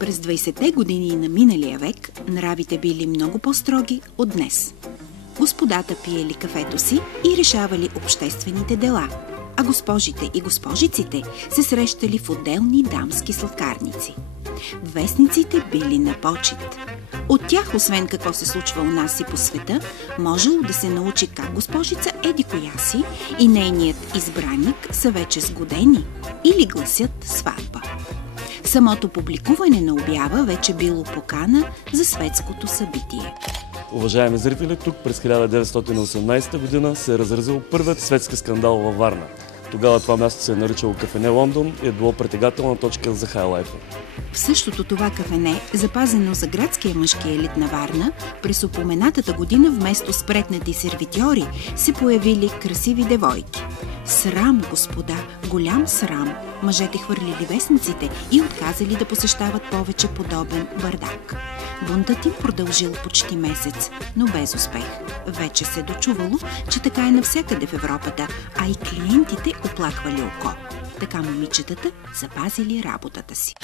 През 20-те години на миналия век нравите били много по-строги от днес. Господата пиели кафето си и решавали обществените дела, а госпожите и госпожиците се срещали в отделни дамски сладкарници. Вестниците били на почит. От тях, освен какво се случва у нас и по света, можело да се научи как госпожица еди коя си и нейният избраник са вече сгодени или гласят сватба. Самото публикуване на обява вече било покана за светското събитие. Уважаеми зрители, тук през 1918 година се е разразил първият светски скандал във Варна. Тогава това място се е наричало Кафене Лондон и е било притегателна точка за хайлайфа. В същото това кафене, запазено за градския мъжки елит на Варна, през упоменатата година вместо спретнати сервитьори се появили красиви девойки. Срам, господа, голям срам! Мъжете хвърлили вестниците и отказали да посещават повече подобен бардак. Бунтът им продължил почти месец, но без успех. Вече се дочувало, че така е навсякъде в Европата, а и клиентите оплаквали око. Така момичетата запазили работата си.